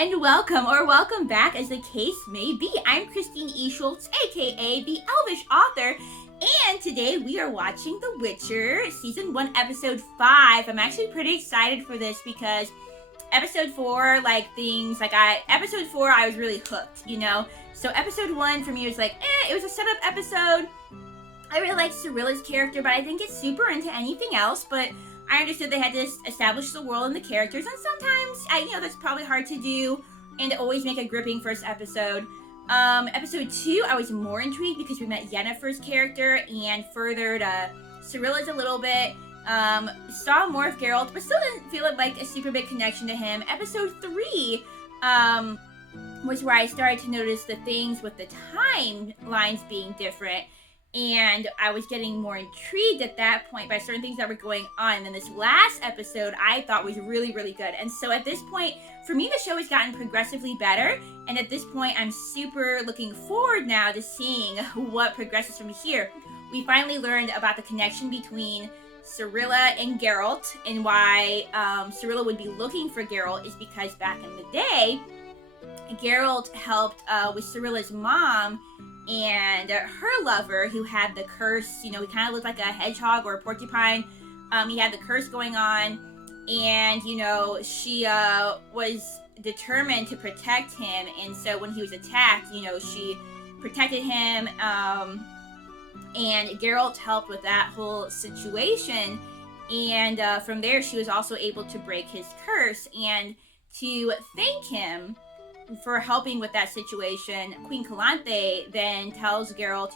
and welcome, or welcome back as the case may be. I'm Christine E. Schulze, aka the Elvish Author, and today we are watching The Witcher, Season 1, Episode 5. I'm actually pretty excited for this because Episode 4, Episode 4, I was really hooked, you know? So Episode 1 for me was like, it was a setup episode. I really liked Cirilla's character, but I didn't get super into anything else, but I understood they had to establish the world and the characters, and sometimes, that's probably hard to do, and to always make a gripping first episode. Episode 2, I was more intrigued because we met Yennefer's character and furthered Cirilla's a little bit. Saw more of Geralt, but still didn't feel like a super big connection to him. Episode 3 was where I started to notice the things with the timelines being different. And I was getting more intrigued at that point by certain things that were going on. And then this last episode I thought was really, really good. And so at this point, for me, the show has gotten progressively better. And at this point, I'm super looking forward now to seeing what progresses from here. We finally learned about the connection between Cirilla and Geralt. And why Cirilla would be looking for Geralt is because back in the day, Geralt helped with Cirilla's mom and her lover, who had the curse. He kind of looked like a hedgehog or a porcupine. He had the curse going on, and she was determined to protect him. And so when he was attacked, she protected him, and Geralt helped with that whole situation. And from there, she was also able to break his curse. And to thank him for helping with that situation, Queen Calanthe then tells Geralt,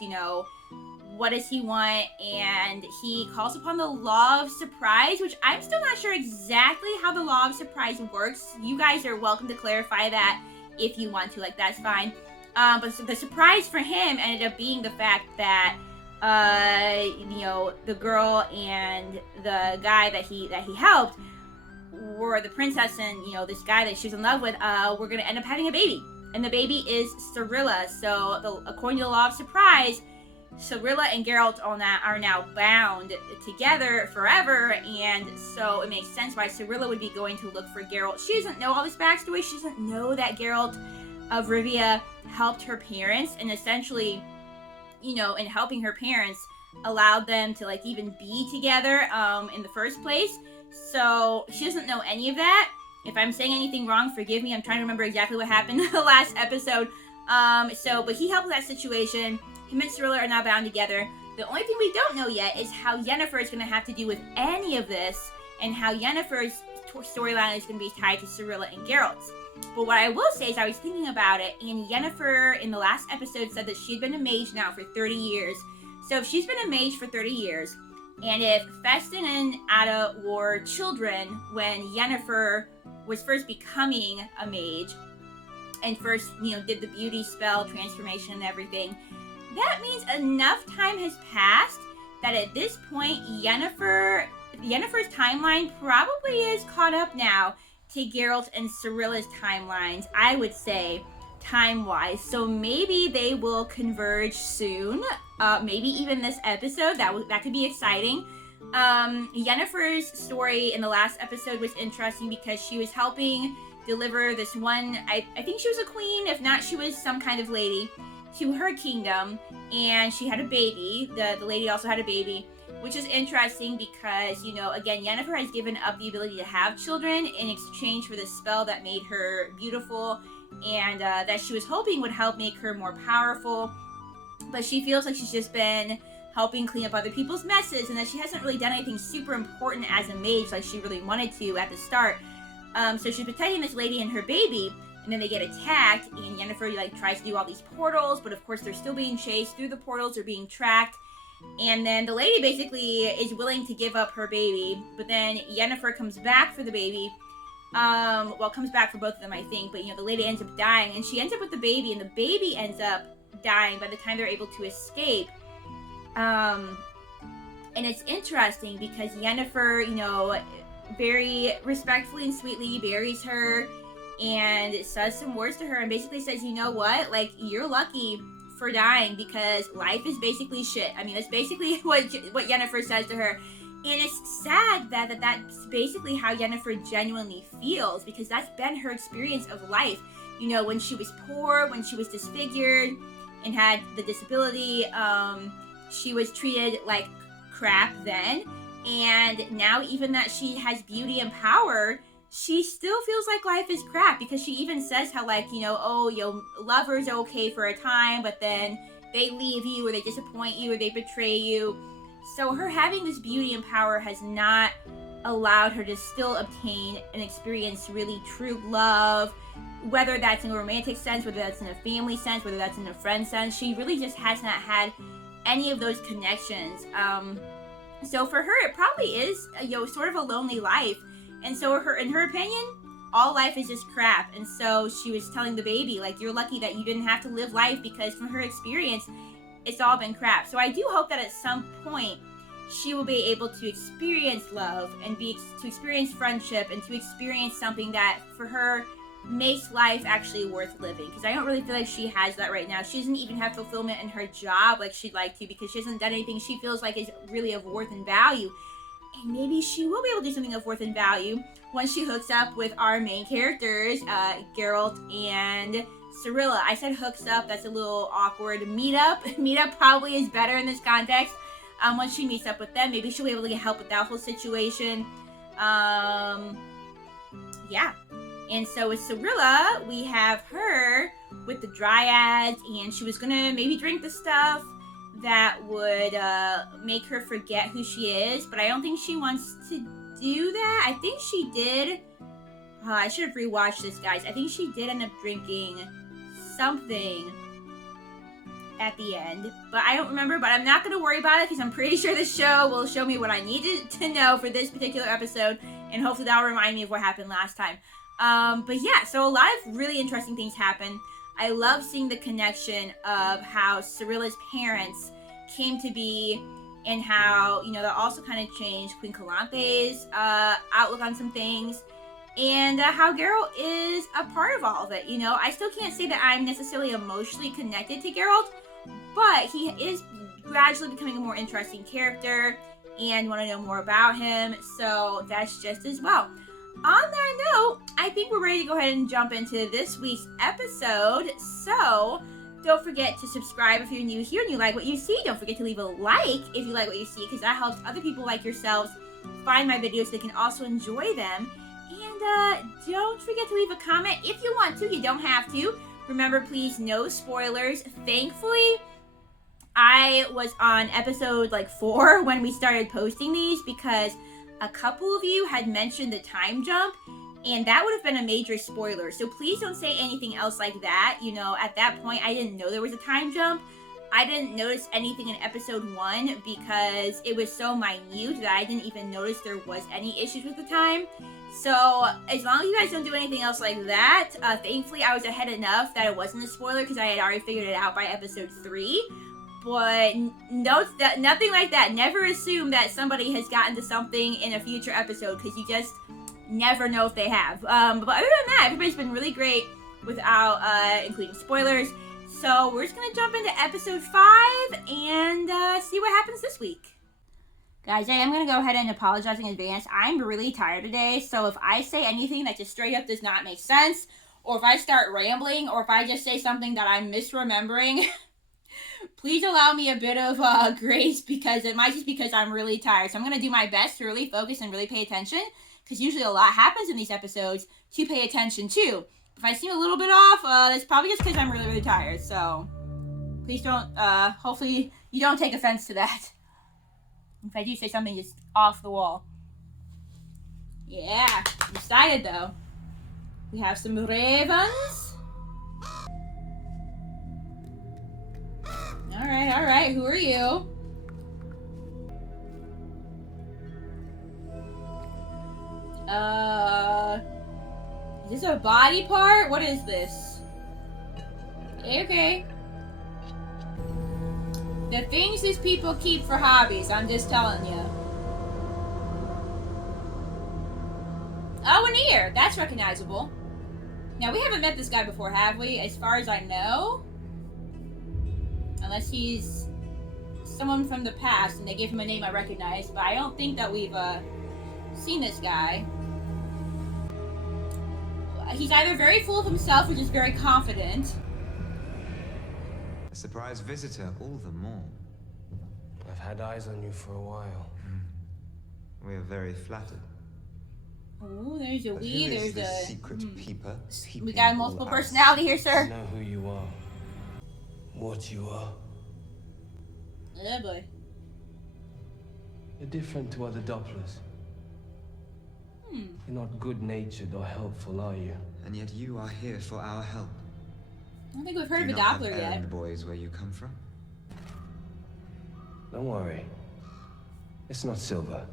what does he want, and he calls upon the Law of Surprise, which I'm still not sure exactly how the Law of Surprise works. You guys are welcome to clarify that if you want to, that's fine. But the surprise for him ended up being the fact that, the girl and the guy that he helped were the princess and, this guy that she was in love with, were going to end up having a baby. And the baby is Cirilla. So, according to the Law of Surprise, Cirilla and Geralt are now bound together forever. And so, it makes sense why Cirilla would be going to look for Geralt. She doesn't know all this backstory. She doesn't know that Geralt of Rivia helped her parents. And essentially, in helping her parents, allowed them to, even be together in the first place. So, she doesn't know any of that. If I'm saying anything wrong, forgive me. I'm trying to remember exactly what happened in the last episode. But he helped with that situation. Him and Cirilla are now bound together. The only thing we don't know yet is how Yennefer is going to have to do with any of this, and how Yennefer's storyline is going to be tied to Cirilla and Geralt's. But what I will say is I was thinking about it, and Yennefer in the last episode said that she'd been a mage now for 30 years. So if she's been a mage for 30 years, and if Festin and Ada were children when Yennefer was first becoming a mage, and first, did the beauty spell, transformation, and everything, that means enough time has passed that at this point, Yennefer's timeline probably is caught up now to Geralt and Cirilla's timelines, I would say, time-wise. So maybe they will converge soon. Maybe even this episode. That could be exciting. Yennefer's story in the last episode was interesting because she was helping deliver this one, I think she was a queen, if not she was some kind of lady, to her kingdom, and she had a baby. The lady also had a baby, which is interesting because, again, Yennefer has given up the ability to have children in exchange for the spell that made her beautiful, and that she was hoping would help make her more powerful. But she feels like she's just been helping clean up other people's messes, and that she hasn't really done anything super important as a mage like she really wanted to at the start. So she's protecting this lady and her baby, and then they get attacked, and Yennefer tries to do all these portals, but of course they're still being chased through the portals, they're being tracked. And then the lady basically is willing to give up her baby, but then Yennefer comes back for the baby. Comes back for both of them, I think, but the lady ends up dying, and she ends up with the baby, and the baby ends up dying by the time they're able to escape. And it's interesting because Yennefer, very respectfully and sweetly buries her and says some words to her and basically says, you're lucky for dying because life is basically shit. I mean, that's basically what Yennefer says to her. And it's sad that that's basically how Yennefer genuinely feels, because that's been her experience of life. You know, when she was poor, when she was disfigured and had the disability, she was treated like crap then. And now, even that she has beauty and power, she still feels like life is crap, because she even says how, like, you know, oh, lovers are okay for a time, but then they leave you, or they disappoint you, or they betray you. So her having this beauty and power has not allowed her to still obtain and experience really true love, whether that's in a romantic sense, whether that's in a family sense, whether that's in a friend sense. She really just has not had any of those connections. So for her, it probably is, sort of a lonely life. And so in her opinion, all life is just crap. And so she was telling the baby, like, you're lucky that you didn't have to live life, because from her experience, it's all been crap. So I do hope that at some point she will be able to experience love and to experience friendship and to experience something that for her makes life actually worth living. Because I don't really feel like she has that right now. She doesn't even have fulfillment in her job like she'd like to, because she hasn't done anything she feels like is really of worth and value. And maybe she will be able to do something of worth and value once she hooks up with our main characters, Geralt and Cirilla. I said hooks up, that's a little awkward. Meetup probably is better in this context. Once she meets up with them, maybe she'll be able to get help with that whole situation. Yeah. And so with Cirilla, we have her with the dryads, and she was gonna maybe drink the stuff that would make her forget who she is, but I don't think she wants to do that. I think she did. I should have rewatched this, guys. I think she did end up drinking something at the end, but I don't remember. But I'm not going to worry about it, because I'm pretty sure the show will show me what I needed to know for this particular episode, and hopefully that'll remind me of what happened last time. But yeah, so a lot of really interesting things happen. I love seeing the connection of how Cirilla's parents came to be, and how, that also kind of changed Queen Calanthe's outlook on some things, and how Geralt is a part of all of it. I still can't say that I'm necessarily emotionally connected to Geralt, but he is gradually becoming a more interesting character, and want to know more about him, so that's just as well. On that note, I think we're ready to go ahead and jump into this week's episode. So don't forget to subscribe if you're new here and you like what you see. Don't forget to leave a like if you like what you see, because that helps other people like yourselves find my videos so they can also enjoy them. And don't forget to leave a comment if you want to. You don't have to. Remember, please, no spoilers. Thankfully, I was on episode 4 when we started posting these, because a couple of you had mentioned the time jump, and that would have been a major spoiler. So please don't say anything else like that. At that point, I didn't know there was a time jump. I didn't notice anything in episode 1 because it was so minute that I didn't even notice there was any issues with the time. So as long as you guys don't do anything else like that, thankfully I was ahead enough that it wasn't a spoiler, because I had already figured it out by episode 3. But nothing like that. Never assume that somebody has gotten to something in a future episode, because you just never know if they have. But other than that, everybody's been really great without including spoilers. So we're just going to jump into episode 5 and see what happens this week. Guys, I am going to go ahead and apologize in advance. I'm really tired today, so if I say anything that just straight up does not make sense, or if I start rambling, or if I just say something that I'm misremembering, please allow me a bit of grace, because it might just be because I'm really tired. So I'm going to do my best to really focus and really pay attention, because usually a lot happens in these episodes to pay attention to. If I seem a little bit off, that's probably just because I'm really, really tired. So please don't, hopefully you don't take offense to that. If I do say something just off the wall. Yeah, I'm excited though. We have some ravens. Alright, who are you? Is this a body part? What is this? Okay. The things these people keep for hobbies, I'm just telling you. Oh, an ear! That's recognizable. Now, we haven't met this guy before, have we? As far as I know. Unless he's someone from the past, and they gave him a name I recognize, but I don't think that we've seen this guy. He's either very full of himself or just very confident. A surprise visitor, all the more. I've had eyes on you for a while. We are very flattered. Oh, there's a But we, who is there's this a... secret peeper. We got a multiple personality here, sir. I know who you are. What you are. Oh boy. You're different to other dopplers. You're not good-natured or helpful, are you? And yet you are here for our help. I don't think we've heard of a Do you not doppler have yet. errand boys where you come from? Don't worry. It's not silver.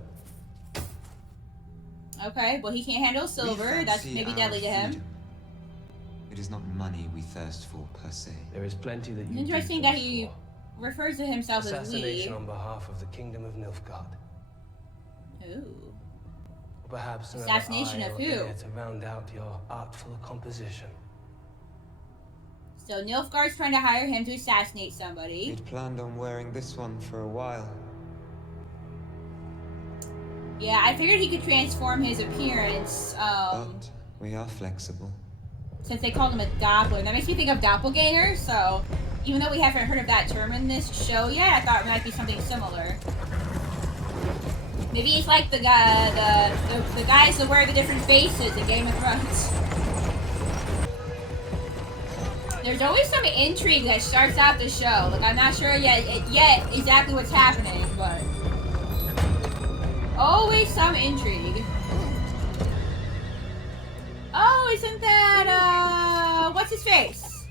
Okay, well he can't handle silver. That's fancy maybe our deadly to him. freedom. It is not money we thirst for, per se. There is plenty that you It's interesting do that thirst he for. refers to himself as we. Assassination on behalf of the Kingdom of Nilfgaard. Ooh. Or perhaps another Assassination of eye or who? ear to round out your artful composition. So Nilfgaard's trying to hire him to assassinate somebody. We'd planned on wearing this one for a while. Yeah, I figured he could transform his appearance, But we are flexible. since they called him a doppler. That makes me think of doppelganger, so even though we haven't heard of that term in this show yet, I thought it might be something similar. Maybe he's like the guy, the guys that wear the different faces in Game of Thrones. There's always some intrigue that starts out the show. Like, I'm not sure yet exactly what's happening, but always some intrigue. Oh, isn't that, what's his face?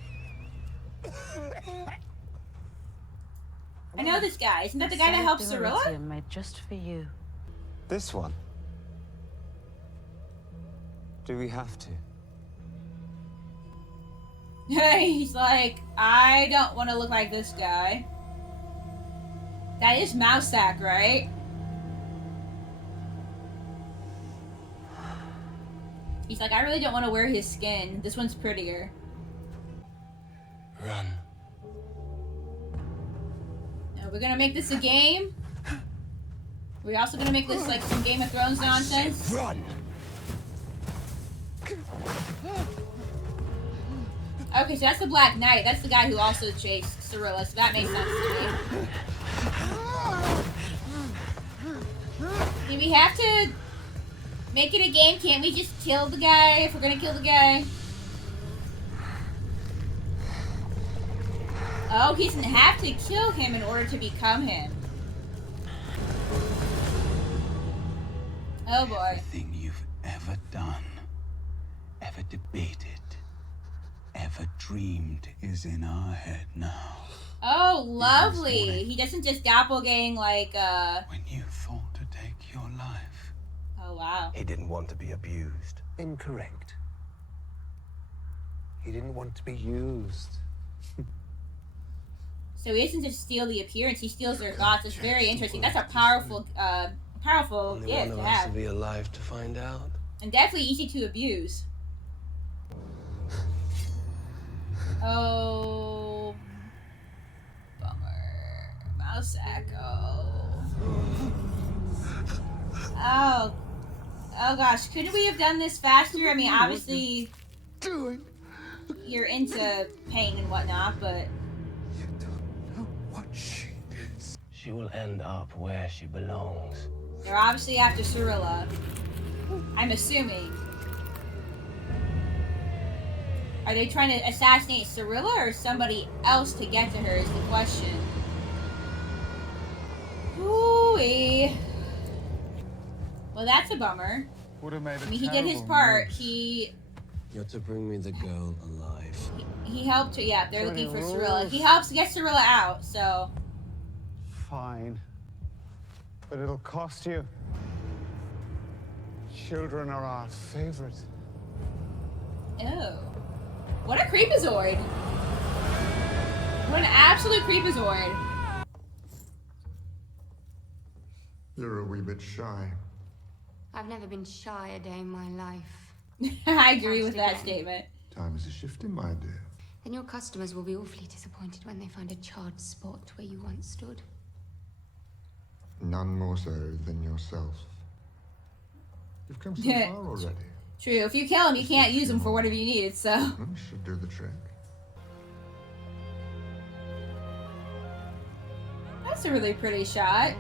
I know this guy. Isn't that the guy that helps Cirilla? Made just for you. This one? Do we have to? He's like, I don't want to look like this guy. That is Mousesack, right? He's like, I really don't want to wear his skin. This one's prettier. Run. Are we gonna make this a game? We're also gonna make this like some Game of Thrones nonsense. Run! Okay, so that's the Black Knight. That's the guy who also chased Cirilla, so that makes sense to me. Do we have to make it a game? Can't we just kill the guy if we're gonna kill the guy? Oh, he doesn't have to kill him in order to become him. Oh boy. Everything you've ever done, ever debated, ever dreamed is in our head now. Oh, lovely. He doesn't just doppelgang like, When you thought to take your life. Oh, wow. He didn't want to be abused. Incorrect. He didn't want to be used. So he doesn't just steal the appearance, he steals their thoughts. It's very interesting. That's a powerful, powerful Only gift one to of us to have. be alive to find out. And definitely easy to abuse. Oh, bummer. Mousesack. Oh, gosh. Couldn't we have done this faster? I mean, obviously, you're into pain and whatnot, but You don't know what she is. She will end up where she belongs. they're obviously after Cirilla. I'm assuming. Are they trying to assassinate Cirilla or somebody else to get to her is the question. Ooh-wee. Well, that's a bummer. Would have made I mean, he did his part. He You're to bring me the girl alive. helped her. Yeah, they're Funny looking for rules. Cirilla. He helps get Cirilla out, so... Fine. But it'll cost you. Children are our favorite. Oh. What a creepazoid. What an absolute creepazoid. You're a wee bit shy. I've never been shy a day in my life. I agree with that statement. Time is a-shifting, my dear. Then your customers will be awfully disappointed when they find a charred spot where you once stood. None more so than yourself. You've come so Yeah. far already. True. If you kill him, you can't use him for whatever you need. So Should do the trick. that's a really pretty shot.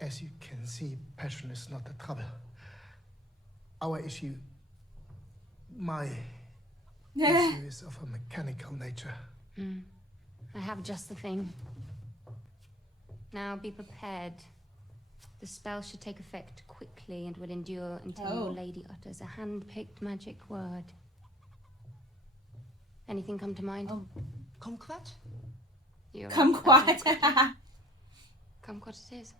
As you can see, passion is not the trouble. Our issue, my issue is of a mechanical nature. I have just the thing. Now be prepared. The spell should take effect quickly and will endure until your lady utters a hand-picked magic word. Anything come to mind? Kumquat? You're Come right, quiet. that's right. Kumquat it is.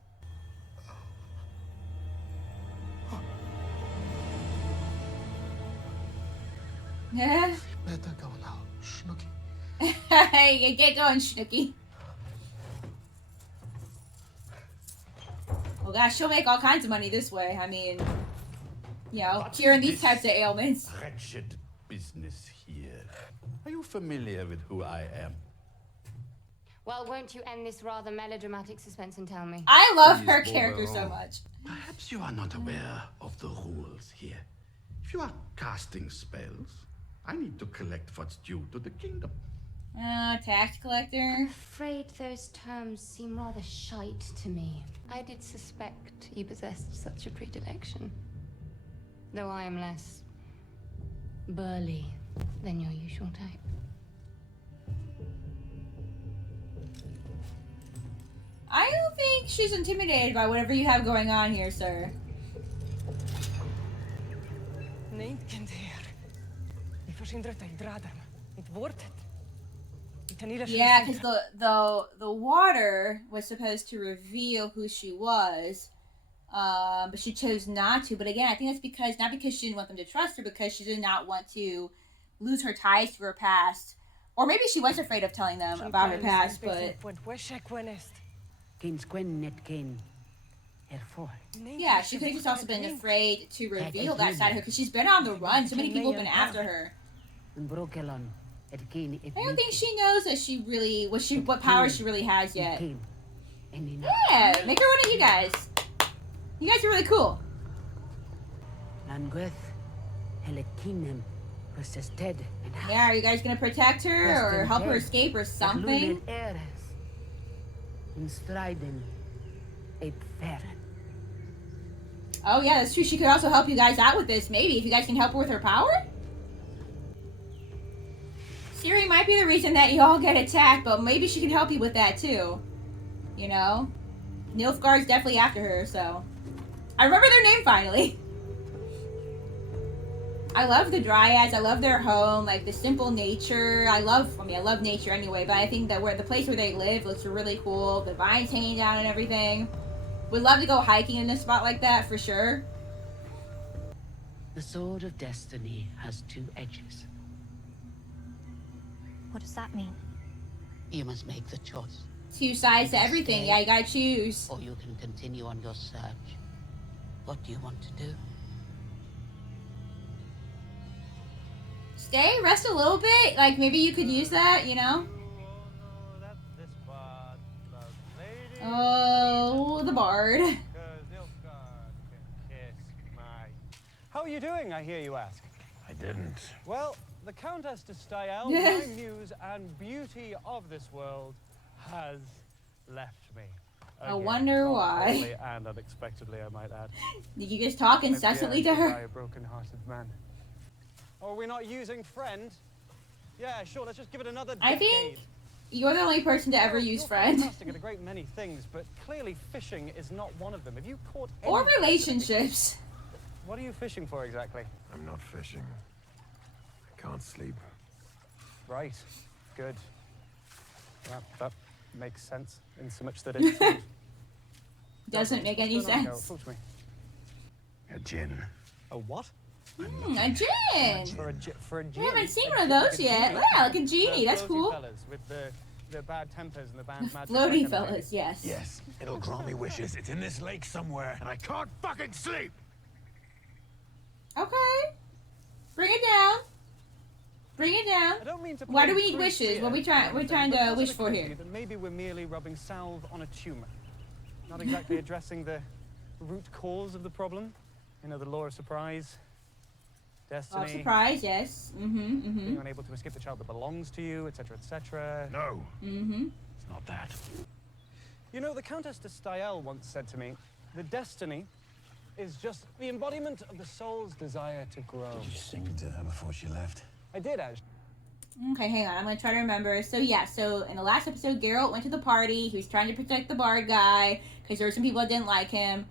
Yeah. Better go now, Schnooky. Hey, get going, Snooky. Well, gosh, she'll make all kinds of money this way. I mean, you know, curing these types of ailments. Wretched business here. Are you familiar with who I am? Well, won't you end this rather melodramatic suspense and tell me? I love Please, her character so Bobo. much. Perhaps you are not aware of the rules here. If you are casting spells, I need to collect what's due to the kingdom. Tax collector. I'm afraid those terms seem rather shite to me. I did suspect you possessed such a predilection. Though I am less burly than your usual type. I don't think she's intimidated by whatever you have going on here, sir. Nee, kind heer. Ik verzindert hij drader me. Het wordt het. Yeah, because the water was supposed to reveal who she was, but she chose not to. But again, I think that's because not because she didn't want them to trust her, because she did not want to lose her ties to her past, or maybe she was afraid of telling them about her past. But yeah, she could have just also been afraid to reveal that side of her because she's been on the run. So many people have been after her. I don't think she knows that she really what power she really has yet. Yeah, make her one of you guys. You guys are really cool. Yeah, are you guys gonna protect her or help her escape or something? Oh yeah, that's true. She could also help you guys out with this, maybe, if you guys can help her with her power? Ciri might be the reason that you all get attacked, but maybe she can help you with that too. You know? Nilfgaard's definitely after her, so... I remember their name finally! I love the dryads, I love their home, like the simple nature. I love nature anyway, but I think that the place where they live looks really cool. The vines hanging down and everything. Would love to go hiking in a spot like that, for sure. The sword of destiny has two edges. What does that mean? You must make the choice. Two sides to everything. Yeah, you gotta choose. Or you can continue on your search. What do you want to do? Stay, rest a little bit. Like, maybe you could use that, you know? Oh, the bard. How are you doing, I hear you ask? I didn't. Well, the Countess de Stael, my muse and beauty of this world, has left me. I wonder why. And unexpectedly, I might add. Did you just talk incessantly to her? By a broken-hearted man. Or are we not using friend? Yeah, sure, let's just give it another decade. I think you're the only person to ever use friend. Fantastic at a great many things, but clearly fishing is not one of them. Have you caught any... Or relationships. What are you fishing for exactly? I'm not fishing. I can't sleep. Right. Good. Yeah, that makes sense in so much that it doesn't make any sense. Talk to me. A gin. A what? A gin. For a genie. We haven't seen one of those yet. Yeah, like a genie. That's cool. Fellas with the bad tempers and the bad magic. Floaty fellas, yes. Yes, it'll grant me wishes. It's in this lake somewhere, and I can't fucking sleep. Okay. Bring it down. Bring it down. I don't mean to Why play do we need priest wishes? here What or we're trying anything, but to does wish it for occur to here? you that maybe we're merely rubbing salve on a tumor, not exactly addressing the root cause of the problem. You know, the law of surprise, destiny. Oh, surprise, yes. Being unable to escape the child that belongs to you, etc., etc. No. It's not that. You know, the Countess de Stael once said to me, the destiny is just the embodiment of the soul's desire to grow. Did you sing to her before she left? I did, actually. Okay, hang on. I'm gonna try to remember. So yeah, so in the last episode, Geralt went to the party. He was trying to protect the bard guy because there were some people that didn't like him.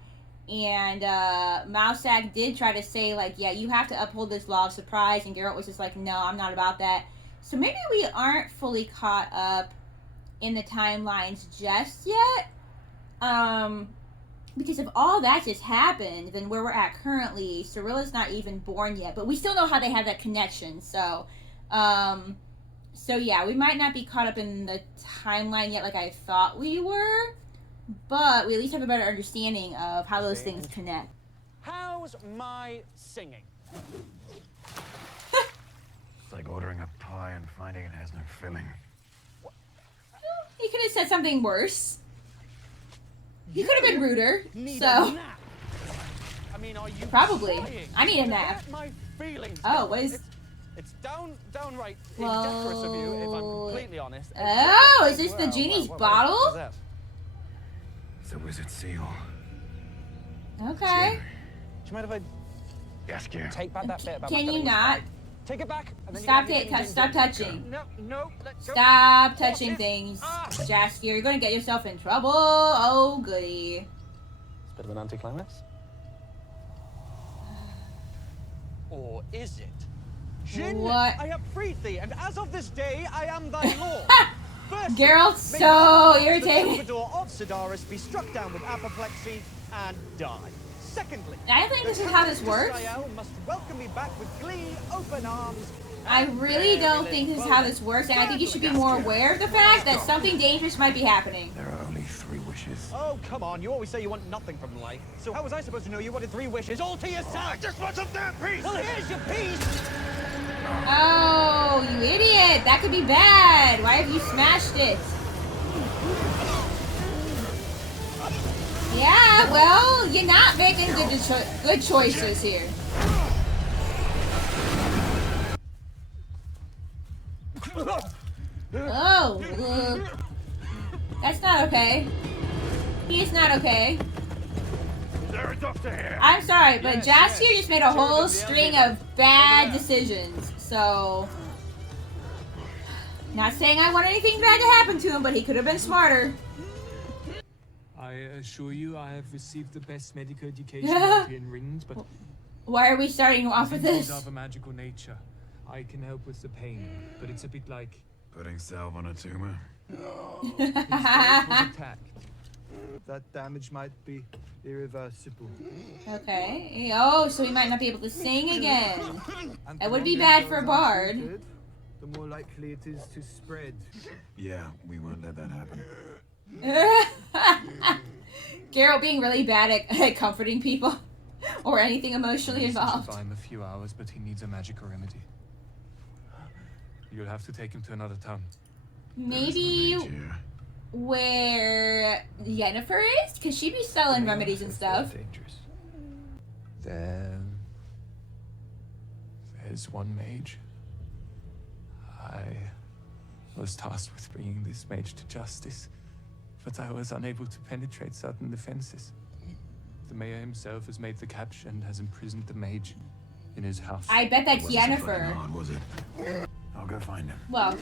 And Mousak did try to say, like, yeah, you have to uphold this law of surprise. And Geralt was just like, no, I'm not about that. So maybe we aren't fully caught up in the timelines just yet. Because if all that just happened, then where we're at currently, Cirilla's not even born yet. But we still know how they have that connection. So yeah, we might not be caught up in the timeline yet like I thought we were. But we at least have a better understanding of how those things connect. How's my singing? It's like ordering a pie and finding it has no filling. He could have said something worse. He could have been ruder. Need So a nap. I mean, are you probably. trying I need a to nap. get my feelings Oh, going? what is? It's downright indecorous of you, if I'm completely honest. Oh, is this the genie's What's bottle? that? It's a wizard seal. Okay. Do you mind if I Yes, Geralt. take back that bit about Can my you belly? not? Take it back. And then Stop you it! can Stop touching! No, no. Let go. Stop touching Horses. things, Ah. Jaskier. You're gonna get yourself in trouble. Oh goody. It's a bit of an anticlimax. Or is it? Jinn, What? I have freed thee, and as of this day, I am thy lord. Firstly, Geralt's may so the irritating. troubadour of Sidaris be struck down with apoplexy and die. Secondly, I don't think this is how this works. Israel must welcome me back with glee, open arms. I really don't think this is how this works, and I think you should be more aware of the fact that something dangerous might be happening. There are only 3 wishes. Oh, come on. You always say you want nothing from life. So how was I supposed to know you wanted 3 wishes all to yourself? I just want some damn peace! Well, here's your piece! Oh, you idiot! That could be bad. Why have you smashed it? Yeah, well, you're not making good choices here. Oh, that's not okay. He is not okay. There, doctor here. I'm sorry, but Yes, Jaskier just made a whole Sure, string yeah. of bad decisions. So, not saying I want anything bad to happen to him, but he could have been smarter. I assure you I have received the best medical education out here in Ringed, but Why are we starting off with things this? of a magical nature. I can help with the pain, but it's a bit like Putting salve on a tumor. it's attacked. That damage might be irreversible. Okay. Oh, so he might not be able to sing again. And That the would be longer bad it for a goes bard. untreated, the more likely it is to spread. Yeah, we won't let that happen. Geralt being really bad at comforting people or anything emotionally He manages to involved. survive him a few hours, but he needs a magical remedy. You'll have to take him to another town. Maybe where Yennefer is? Because she'd be selling remedies and stuff. Dangerous. There's one mage. I was tasked with bringing this mage to justice, but I was unable to penetrate certain defenses. The mayor himself has made the capture and has imprisoned the mage in his house. I bet that's Wasn't so Yennefer. bloody hard, was it? I'll go find him. Well,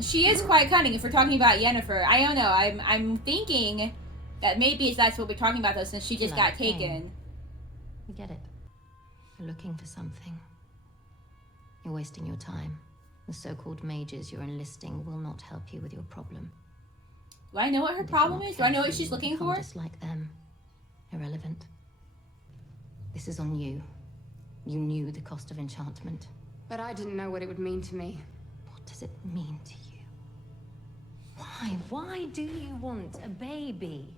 she is quite cunning if we're talking about Yennefer. I don't know. I'm thinking that maybe that's what we're talking about though, since she just got taken. We get it. You're looking for something. You're wasting your time. The so-called mages you're enlisting will not help you with your problem. Do I know what her problem is? Do I know what she's looking for? Just like them. Irrelevant. This is on you. You knew the cost of enchantment. But I didn't know what it would mean to me. What does it mean to you? Why? Why do you want a baby?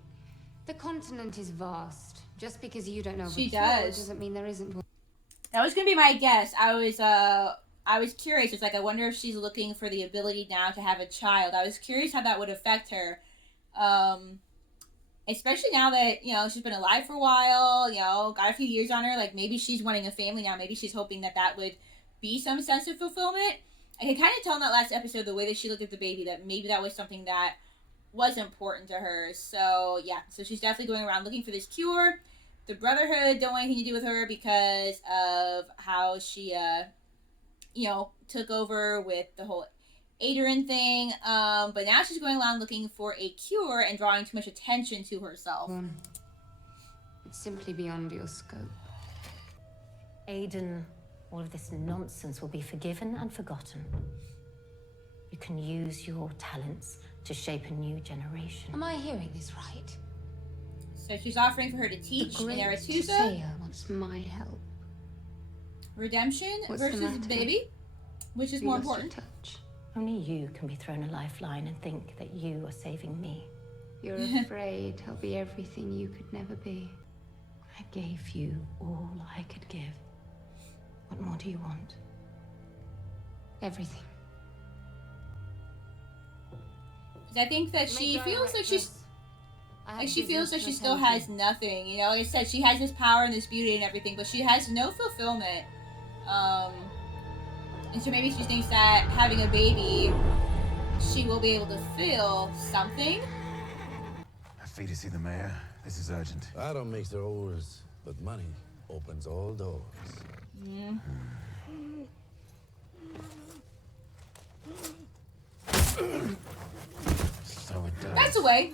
The continent is vast. Just because you don't know She for sure does. doesn't mean there isn't one. That was gonna be my guess. I was curious. It's like, I wonder if she's looking for the ability now to have a child. I was curious how that would affect her. Especially now that, you know, she's been alive for a while, you know, got a few years on her. Like, maybe she's wanting a family now. Maybe she's hoping that that would be some sense of fulfillment. I could kind of tell in that last episode, the way that she looked at the baby, that maybe that was something that was important to her. So, yeah. So she's definitely going around looking for this cure. The Brotherhood don't want anything to do with her because of how she, you know, took over with the whole Adrian thing, but now she's going around looking for a cure and drawing too much attention to herself. It's simply beyond your scope. Aiden, all of this nonsense will be forgiven and forgotten. You can use your talents to shape a new generation. Am I hearing this right? So she's offering for her to teach in Aretusa. Saya wants my help. Redemption What's versus the baby, which is more important. Touch. Only you can be thrown a lifeline and think that you are saving me. You're afraid I'll be everything you could never be. I gave you all I could give. What more do you want? Everything. I think that she feels like she feels like she still has nothing. You know, like I said, she has this power and this beauty and everything, but she has no fulfillment. And so maybe she thinks that having a baby, she will be able to feel something. I feel to see the mayor. This is urgent. I don't make the rules, but money opens all doors. Mm. So it does. That's a way.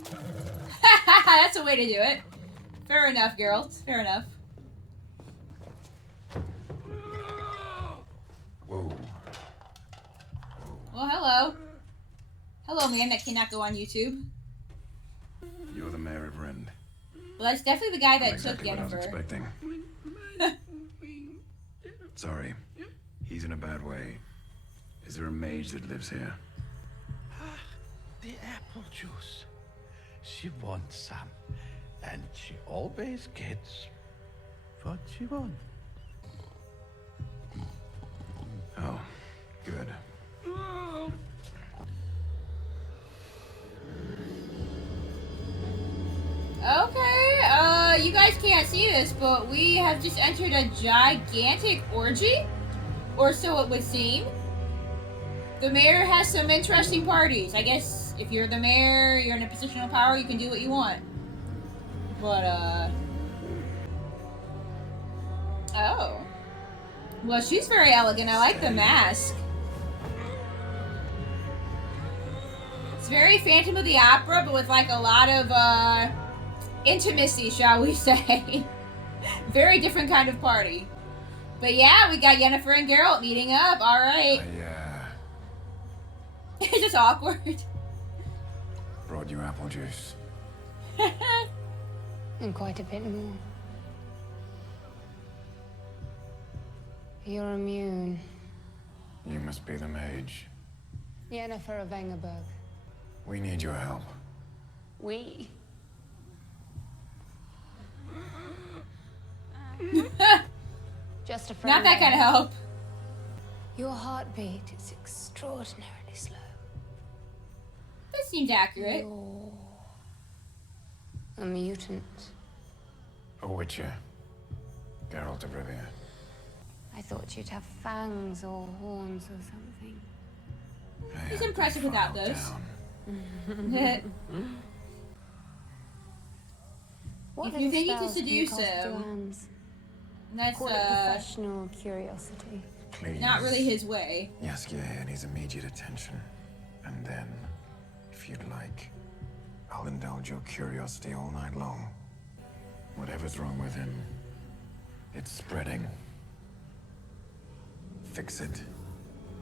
That's a way to do it. Fair enough, Geralt. Fair enough. Whoa. Well, hello. Hello, man. That cannot go on YouTube. You're the mayor of Rend. Well, that's definitely the guy that Not exactly took what I was Yennefer. expecting. Sorry. He's in a bad way. Is there a mage that lives here? The apple juice. She wants some, and she always gets what she wants. Oh, good. Okay, you guys can't see this, but we have just entered a gigantic orgy, or so it would seem. The mayor has some interesting parties. I guess if you're the mayor, you're in a position of power, you can do what you want. But, oh. Well, she's very elegant. I like the mask. It's very Phantom of the Opera, but with like a lot of, intimacy, shall we say. Very different kind of party. But yeah, we got Yennefer and Geralt meeting up. All right. It's just awkward. Brought you apple juice. And quite a bit more. You're immune. You must be the mage. Yennefer of Engerberg. We need your help. We? Just a friend. Not that kind of help. Your heartbeat is extraordinarily slow. That seems accurate. You're a mutant. A witcher. Geralt of Rivia. I thought you'd have fangs or horns or something. He's impressive without those. If you're thinking to seduce him, that's professional curiosity. Please. Not really his way. Jaskier needs immediate attention. And then, if you'd like, I'll indulge your curiosity all night long. Whatever's wrong with him, it's spreading. Fix it,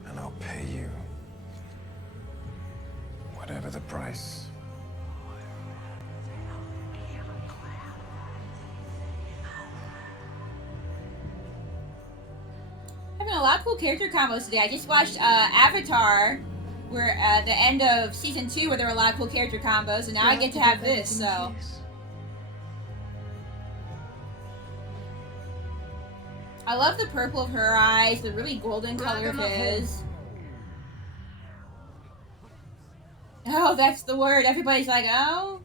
and I'll pay you. Whatever the price. Having a lot of cool character combos today. I just watched Avatar, where at the end of season 2, where there were a lot of cool character combos, and now I get to have this. So I love the purple of her eyes, the really golden color of his. Oh, that's the word. Everybody's like, oh,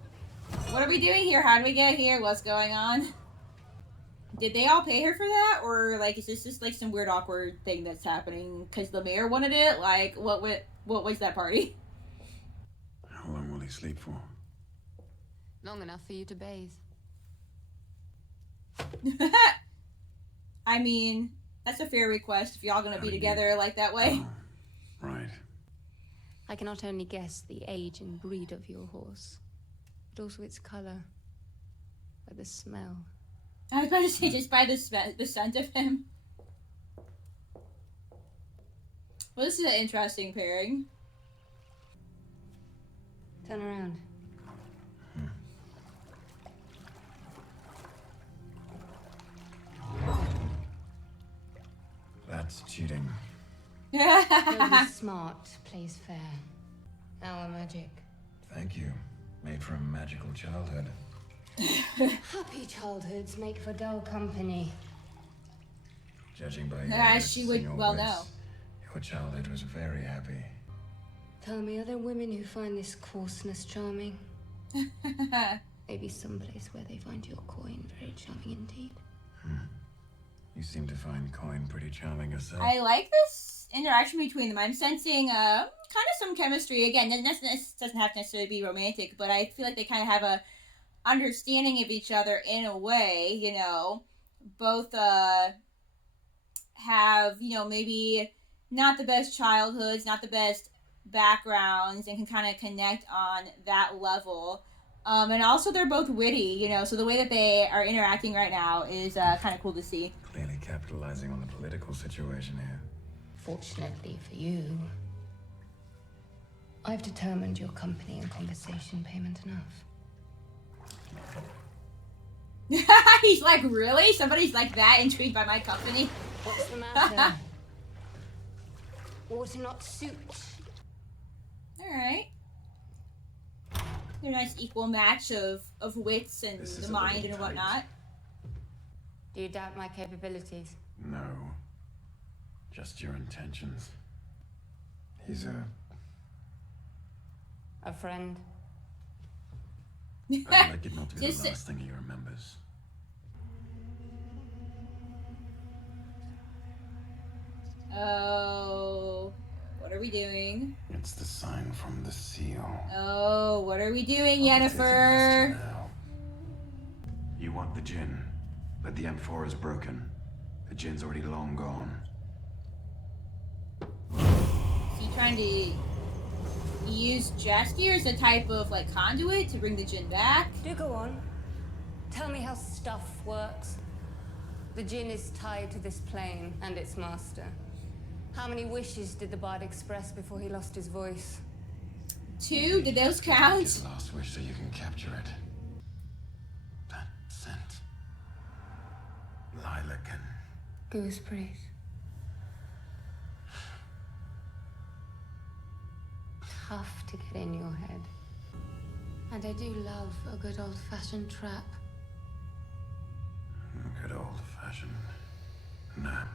what are we doing here? How did we get here? What's going on? Did they all pay her for that? Or, like, is this just, like, some weird, awkward thing that's happening because the mayor wanted it? Like, what was that party? How long will he sleep for? Long enough for you to bathe. I mean, that's a fair request if y'all gonna be together like that way. Oh, right. I can not only guess the age and breed of your horse, but also its color, by the smell. I was about to say, just by the scent of him. Well, this is an interesting pairing. Turn around. That's cheating. Nobody smart plays fair. Our magic. Thank you. Made for a magical childhood. Happy childhoods make for dull company. Judging by As she would well know. Your childhood was very happy. Tell me, are there women who find this coarseness charming? Maybe someplace where they find your coin very charming indeed. You seem to find Coin pretty charming yourself. I like this interaction between them. I'm sensing kind of some chemistry. Again, this doesn't have to necessarily be romantic, but I feel like they kind of have a understanding of each other in a way, you know. Both have, you know, maybe not the best childhoods, not the best backgrounds, and can kind of connect on that level. And also they're both witty, you know, so the way that they are interacting right now is kind of cool to see. Clearly capitalizing on the political situation here. Fortunately for you, I've determined your company and conversation payment enough. He's like, really? Somebody's like that intrigued by my company? What's the matter? Or to not suit? Alright. They're a nice equal match of wits and the mind and whatnot. Do you doubt my capabilities? No. Just your intentions. He's a friend. I'd like it not to be the last thing he remembers. Oh, what are we doing? It's the sign from the seal. Oh, what are we doing, Yennefer? You want the jinn, but the M4 is broken. The jinn's already long gone. Is he trying to use Jaskier as a type of like conduit to bring the jinn back? Do go on. Tell me how stuff works. The jinn is tied to this plane and its master. How many wishes did the bard express before he lost his voice? 2? Did those count? His last wish so you can capture it. That scent. Lilac and... Gooseberries. Tough to get in your head. And I do love a good old-fashioned trap. A good old-fashioned nap.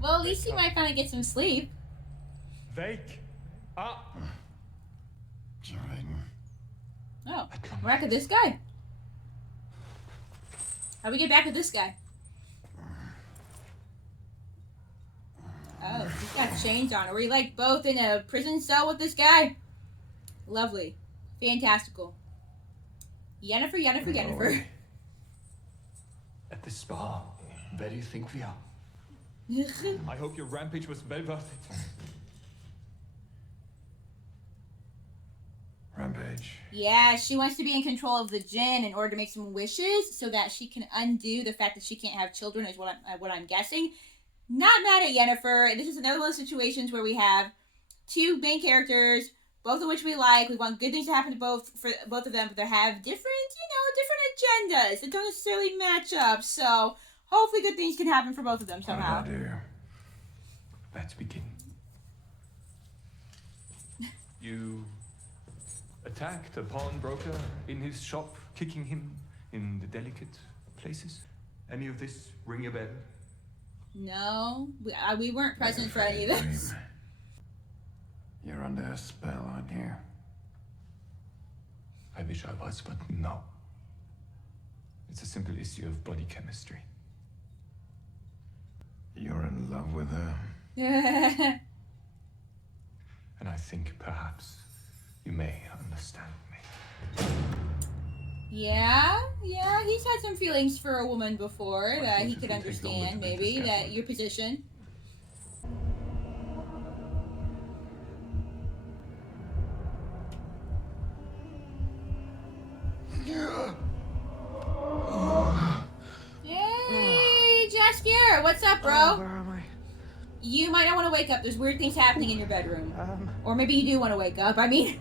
Well, at least he might kind of get some sleep. Wake up! Oh, we're back with this guy. How'd we get back with this guy? Oh, he's got chains on. Are we like both in a prison cell with this guy? Lovely. Fantastical. Yennefer, Yennefer, Yennefer. At the spa, where do you think we are? I hope your rampage was well worth it. Rampage. Yeah, she wants to be in control of the jinn in order to make some wishes so that she can undo the fact that she can't have children, is what I'm guessing. Not mad at Yennefer. This is another one of those situations where we have two main characters, both of which we like. We want good things to happen to both of them, but they have different agendas that don't necessarily match up. So hopefully good things can happen for both of them somehow. Let's begin. You Attacked a pawnbroker in his shop, kicking him in the delicate places. Any of this ring a bell? No, we weren't present for any of this. You're under a spell, aren't you? I wish I was, but no. It's a simple issue of body chemistry. You're in love with her? And I think perhaps you may understand me. Yeah, he's had some feelings for a woman before that he could understand, maybe, that your position. Hey, Jaskier, what's up, bro? Where am I? You might not want to wake up. There's weird things happening in your bedroom. Or maybe you do want to wake up. I mean...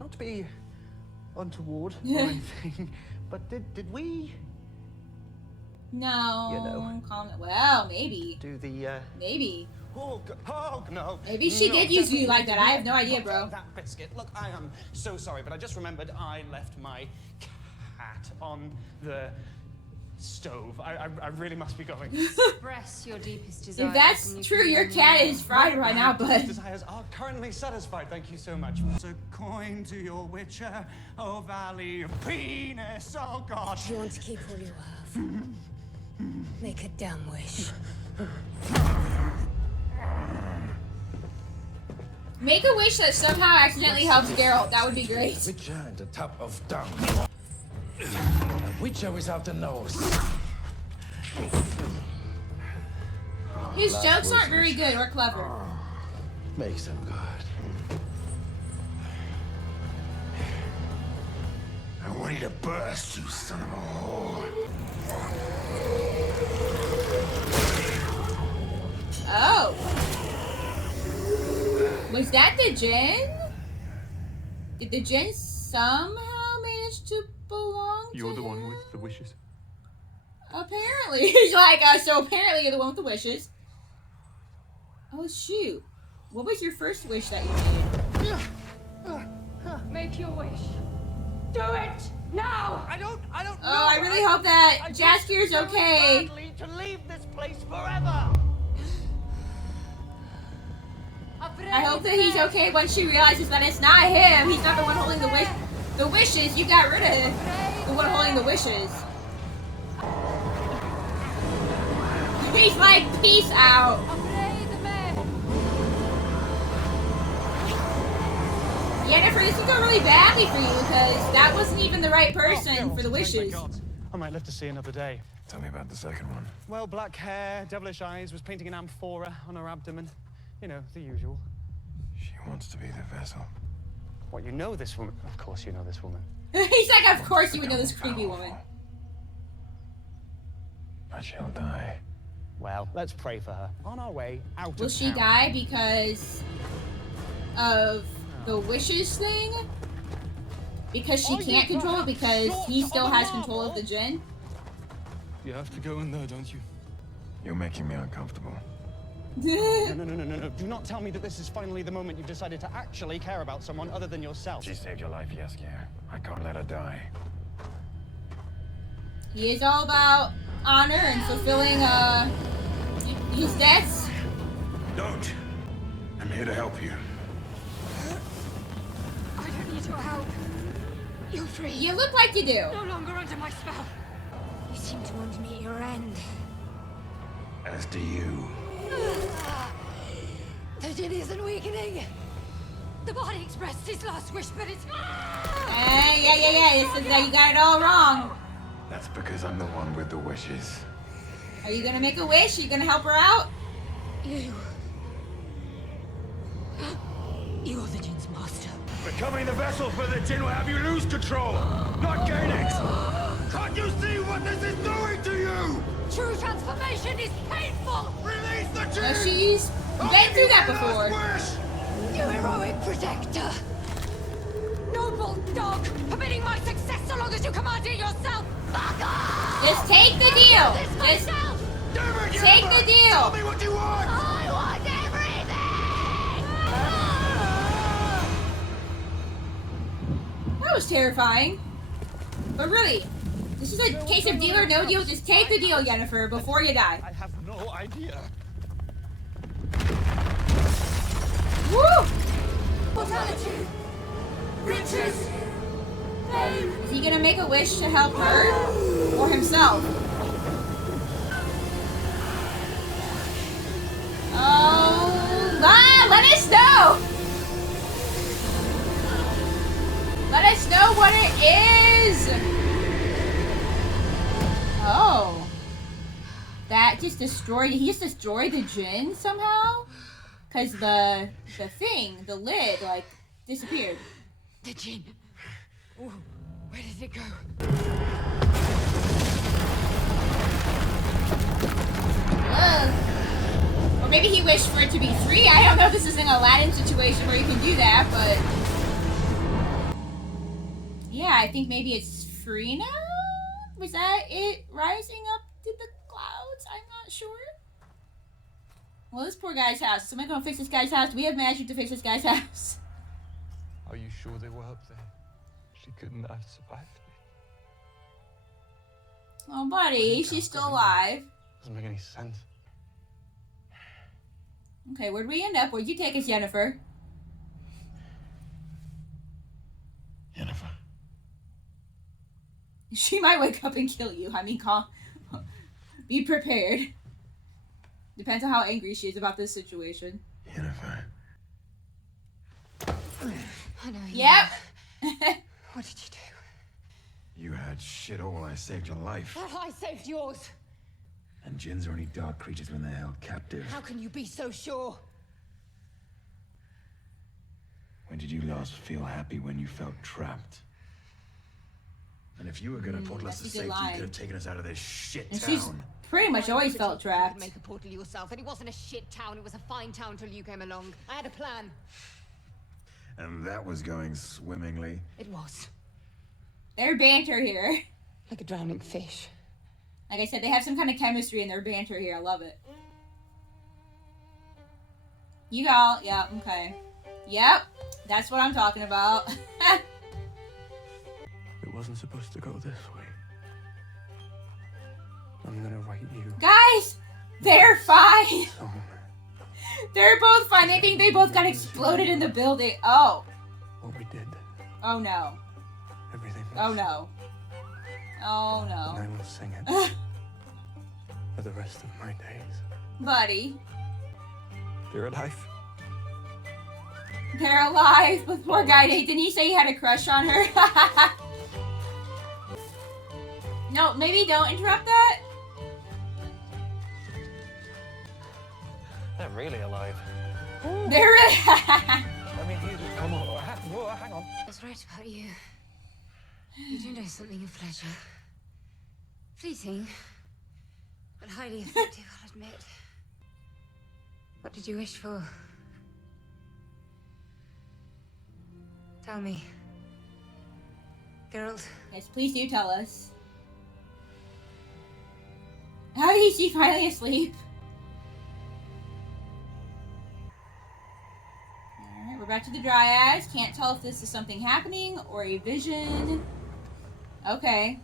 Not to be untoward or anything, but did we... No. You know. Well, maybe. Do the, Maybe. Oh, no. Maybe she did use you like that. I have no idea, bro. That biscuit. Look, I am so sorry, but I just remembered I left my cat on the stove. I really must be going. Express your deepest desires. If that's true, your cat is fried right now, but... desires are currently satisfied. Thank you so much. It's a coin to your witcher, oh valley of penis, oh God. Do you want to keep all you have? Make a damn wish. Make a wish that somehow accidentally helps Geralt. That would be great. Witcher at the top of town. A witcher without a nose. His jokes aren't very good or clever. Makes them good. I want you to burst, you son of a whore. Oh. Was that the djinn? Did the djinn somehow manage to belong to You're the him? one with the wishes. Apparently. He's like, so apparently you're the one with the wishes. Oh, shoot. What was your first wish that you made? Make your wish. Do it now. I don't know. Oh, I really hope that Jaskier's okay. Badly to leave this place forever. I hope that he's okay when she realizes that it's not him. He's not the one holding the wishes. You got rid of the one holding the wishes. He's like, peace out. Yennefer, this will go really badly for you because that wasn't even the right person for the wishes. I might live to see another day. Tell me about the second one. Well, black hair, devilish eyes, was painting an amphora on her abdomen. You know, the usual. She wants to be the vessel. What, you know this woman? Of course you know this woman. He's like, of course you would know this creepy woman. But she'll die. Well, let's pray for her. On our way out Will of she town. die because of the wishes thing? Because she can't control it because he still has control of the djinn? You have to go in there, don't you? You're making me uncomfortable. No. Do not tell me that this is finally the moment you've decided to actually care about someone other than yourself. She saved your life, yes, yeah. I can't let her die. He is all about honor and fulfilling his debts. Don't. I'm here to help you. I don't need your help. You're free. You look like you do. No longer under my spell. You seem to want me at your end. As do you. The djinn isn't weakening. The body expressed his last wish, but it's... Yeah. It's that you got it all wrong. That's because I'm the one with the wishes. Are you gonna make a wish? Are you gonna help her out? You're the djinn's master. Becoming the vessel for the djinn will have you lose control, not gain it. Can't you see what this is doing to you? True transformation is painful. Release the djinn. No, she's been through that before. You heroic protector. Noble dog, permitting my success so long as you command it yourself. Fuck off! Just take the deal. Just take the deal. Tell me what you want. I want everything. was terrifying. But really, this is a case of deal or no deal. Just take the deal, Yennefer, before you die. I have no idea. Woo! Mortality! Riches! Fame! Is he gonna make a wish to help her? Or himself? Oh, let us know! Let us know what it is! Oh. That just destroyed, he just destroyed the djinn somehow? Cause the thing, the lid, like, disappeared. The djinn. Ooh, where did it go? Or maybe he wished for it to be free. I don't know if this is an Aladdin situation where you can do that, but... Yeah, I think maybe it's free now? Was that it rising up to the clouds? I'm not sure. Well, this poor guy's house. Is somebody gonna fix this guy's house? Do we have magic to fix this guy's house? Are you sure they were up there? She couldn't have survived me. Oh, buddy, she's still alive. Doesn't make any sense. Okay, where'd we end up? Where'd you take us, Yennefer? Yennefer. She might wake up and kill you. I mean, be prepared. Depends on how angry she is about this situation. Yennefer. I know you. Yep. What did you do? You had shit all. I saved your life. I saved yours. And jinns are only dark creatures when they're held captive. How can you be so sure? When did you last feel happy when you felt trapped? And if you were gonna portal us to safety, you could have taken us out of this shit And town. she's pretty much always felt You trapped. could make a portal yourself, and it wasn't a shit town. It was a fine town till you came along. I had a plan. And that was going swimmingly. It was. Their banter here. Like a drowning fish. Like I said, they have some kind of chemistry in their banter here. I love it. You all, yeah, okay. Yep, that's what I'm talking about. It wasn't supposed to go this way. I'm gonna write you. Guys, they're fine. Song. They're both fine. They think they both got exploded in the building. Oh. What we did. Oh no. Everything. Oh no. Oh no. And I will sing it for the rest of my days. Buddy. They're alive. They're alive. But poor guy, didn't he say he had a crush on her? No, maybe don't interrupt that. They're really alive. They're really... I mean, come on. Whoa, hang on. I was right about you. You do know something of pleasure. Fleeting, but highly effective, I'll admit. What did you wish for? Tell me. Geralt. Yes, please do tell us. How is she finally asleep? Alright, we're back to the dryads. Can't tell if this is something happening or a vision. Okay.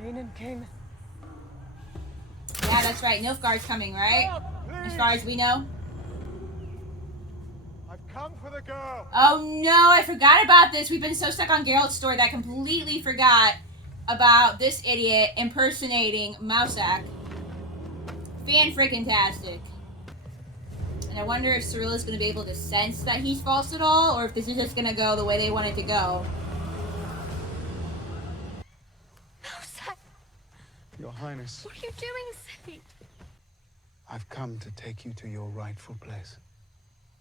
Hanan came. Yeah, that's right. Nilfgaard's coming, right? As far as we know. I've come for the girl. Oh no, I forgot about this. We've been so stuck on Geralt's story that I completely forgot about this idiot impersonating Mousak. Fan-freaking-tastic. And I wonder if Cirilla's going to be able to sense that he's false at all, or if this is just going to go the way they want it to go. Mousak! Your Highness, What are you doing, Saint? I've come to take you to your rightful place.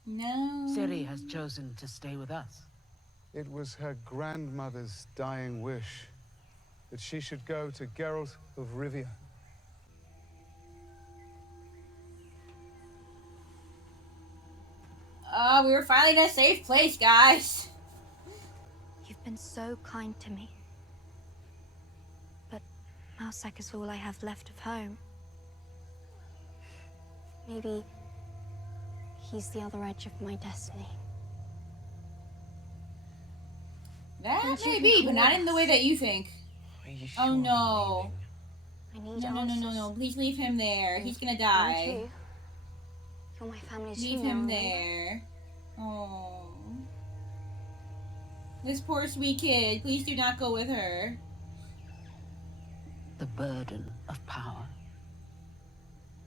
No. Ciri has chosen to stay with us. It was her grandmother's dying wish that she should go to Geralt of Rivia. Oh, we were finally in a safe place, guys. You've been so kind to me. But Mousak is all I have left of home. Maybe he's the other edge of my destiny. That may be, but not in the way that you think. Oh no. I need No. Please leave him there. He's gonna die. You're my family's Leave him there. Oh. This poor sweet kid. Please do not go with her. The burden of power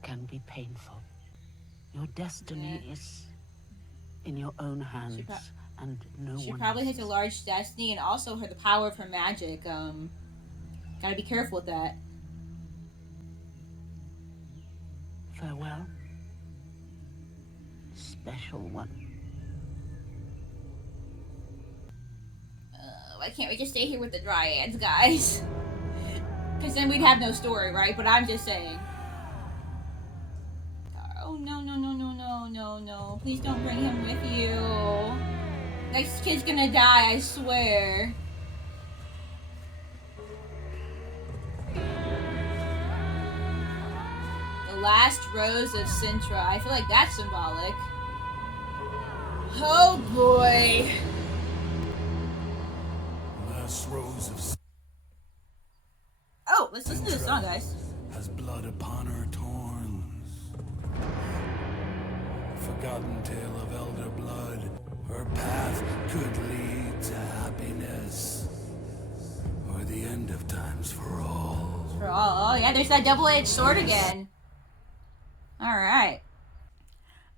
can be painful. Your destiny is in your own hands, and no She one probably else's. has a large destiny, and also the power of her magic. Gotta be careful with that. Farewell, special one. Why can't we just stay here with the dryads, guys? Because then we'd have no story, right? But I'm just saying. Oh, no. Please don't bring him with you. Next kid's gonna die, I swear. The last rose of Sintra. I feel like that's symbolic. Oh, boy. Last rose of Oh, let's listen to the song, guys. has blood upon her thorns. Forgotten tale of elder blood. Her path could lead to happiness, or the end of times for all. For all. Oh, yeah, there's that double-edged sword again. Alright.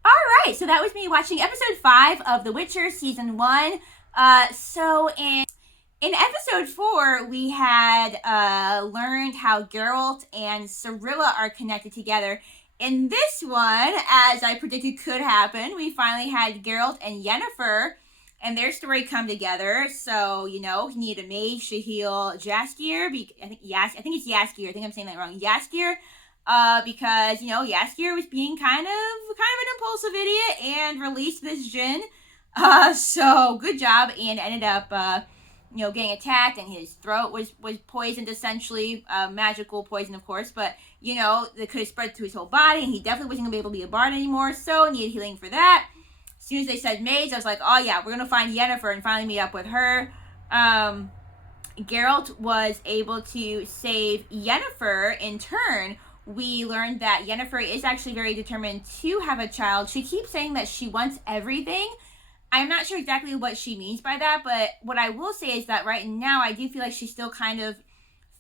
Alright, so that was me watching episode 5 of The Witcher Season 1. So in episode 4, we had learned how Geralt and Cirilla are connected together. In this one, as I predicted could happen, we finally had Geralt and Yennefer and their story come together. So, you know, he needed a mage to heal Jaskier. I think it's Jaskier. I think I'm saying that wrong. Jaskier. Because, you know, Jaskier was being kind of an impulsive idiot and released this djinn. So good job, and ended up, you know, getting attacked, and his throat was poisoned, essentially. Magical poison, of course, but, you know, it could have spread to his whole body, and he definitely wasn't going to be able to be a bard anymore, so needed healing for that. As soon as they said mage, I was like, oh yeah, we're going to find Yennefer and finally meet up with her. Geralt was able to save Yennefer. In turn, we learned that Yennefer is actually very determined to have a child. She keeps saying that she wants everything. I'm not sure exactly what she means by that, but what I will say is that right now I do feel like she still kind of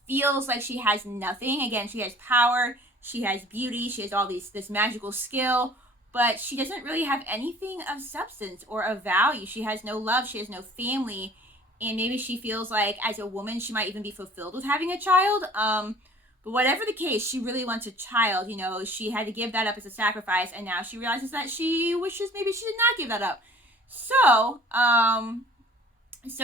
feels like she has nothing. Again, she has power, she has beauty, she has all this magical skill, but she doesn't really have anything of substance or of value. She has no love, she has no family, and maybe she feels like as a woman she might even be fulfilled with having a child. But whatever the case, she really wants a child. You know, she had to give that up as a sacrifice, and now she realizes that she wishes maybe she did not give that up. So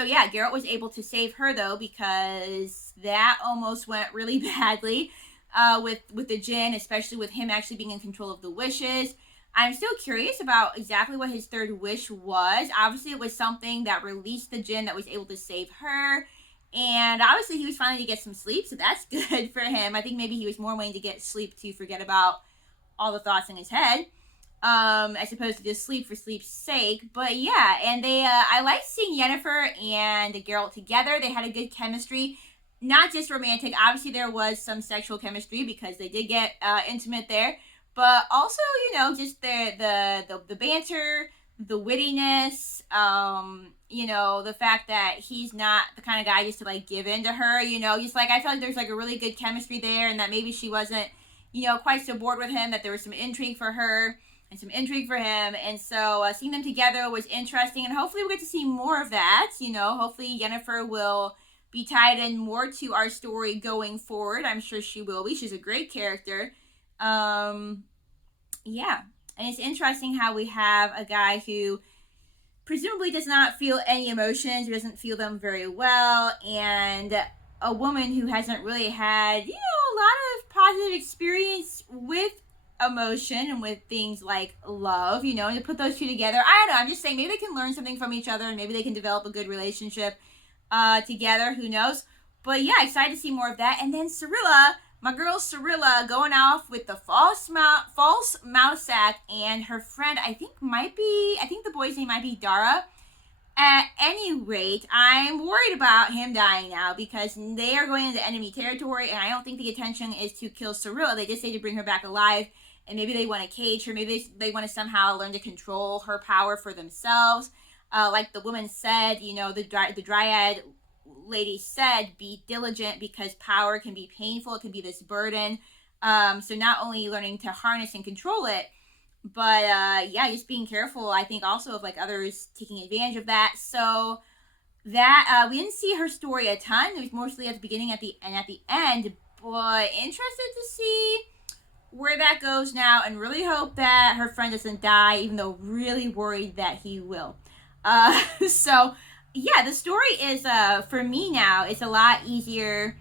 yeah, Geralt was able to save her, though, because that almost went really badly with the djinn, especially with him actually being in control of the wishes. I'm still curious about exactly what his third wish was. Obviously, it was something that released the djinn that was able to save her. And obviously, he was finally to get some sleep, so that's good for him. I think maybe he was more wanting to get sleep to forget about all the thoughts in his head, as opposed to just sleep for sleep's sake. But yeah, and I liked seeing Yennefer and Geralt together. They had a good chemistry, not just romantic. Obviously, there was some sexual chemistry because they did get intimate there, but also, you know, just the banter, the wittiness, you know, the fact that he's not the kind of guy just to like give in to her, you know, just like I felt like there's like a really good chemistry there, and that maybe she wasn't, you know, quite so bored with him, that there was some intrigue for her and some intrigue for him. And so seeing them together was interesting, and hopefully we'll get to see more of that. You know, hopefully Yennefer will be tied in more to our story going forward. I'm sure she will be. She's a great character. Yeah, and it's interesting how we have a guy who presumably does not feel any emotions, who doesn't feel them very well, and a woman who hasn't really had, you know, a lot of positive experience with emotion and with things like love, you know, and to put those two together, I don't know, I'm just saying maybe they can learn something from each other, and maybe they can develop a good relationship together, who knows. But yeah, excited to see more of that. And then Cirilla, my girl Cirilla, going off with the false mouse sack, and her friend, I think the boy's name might be Dara. At any rate, I'm worried about him dying now because they are going into enemy territory, and I don't think the intention is to kill Cirilla. They just say to bring her back alive, and maybe they want to cage her. Maybe they want to somehow learn to control her power for themselves. Like the woman said, you know, the dryad lady said, be diligent because power can be painful. It can be this burden. So not only learning to harness and control it, but yeah, just being careful, I think, also of like others taking advantage of that. So that we didn't see her story a ton. It was mostly at the beginning, at the end, but interested to see where that goes now, and really hope that her friend doesn't die, even though really worried that he will. So yeah, the story is for me now, it's a lot easier.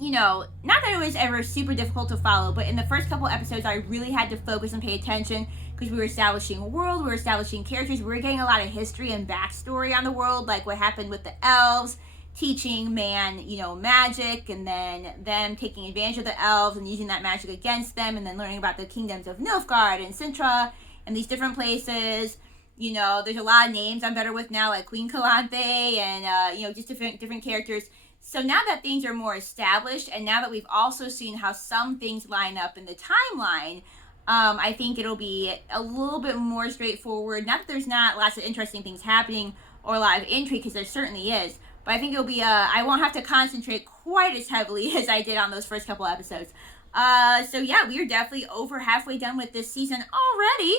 You know, not that it was ever super difficult to follow, but in the first couple episodes, I really had to focus and pay attention because we were establishing a world, we were establishing characters, we were getting a lot of history and backstory on the world, like what happened with the elves, teaching man, you know, magic, and then them taking advantage of the elves and using that magic against them, and then learning about the kingdoms of Nilfgaard and Sintra and these different places. You know, there's a lot of names I'm better with now, like Queen Calanthe and, you know, just different characters. So now that things are more established, and now that we've also seen how some things line up in the timeline, I think it'll be a little bit more straightforward. Not that there's not lots of interesting things happening or a lot of intrigue, because there certainly is. But I think it'll be, I won't have to concentrate quite as heavily as I did on those first couple episodes. So yeah, we are definitely over halfway done with this season already.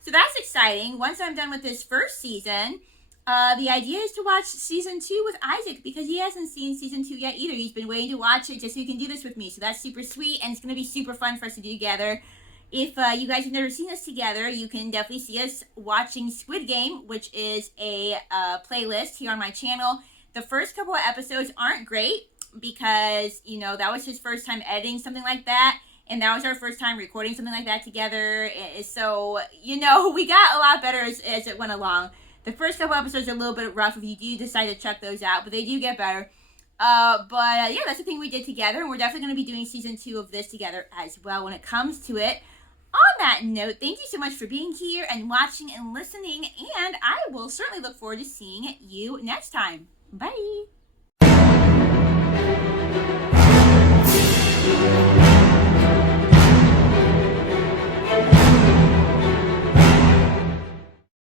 So that's exciting. Once I'm done with this first season, the idea is to watch season 2 with Isaac, because he hasn't seen season 2 yet either. He's been waiting to watch it just so he can do this with me. So that's super sweet, and it's going to be super fun for us to do together. If you guys have never seen us together, you can definitely see us watching Squid Game, which is a playlist here on my channel. The first couple of episodes aren't great because, you know, that was his first time editing something like that. And that was our first time recording something like that together. So, you know, we got a lot better as it went along. The first couple episodes are a little bit rough if you do decide to check those out, but they do get better. But yeah, that's the thing we did together, and we're definitely going to be doing season 2 of this together as well when it comes to it. On that note, thank you so much for being here and watching and listening, and I will certainly look forward to seeing you next time. Bye!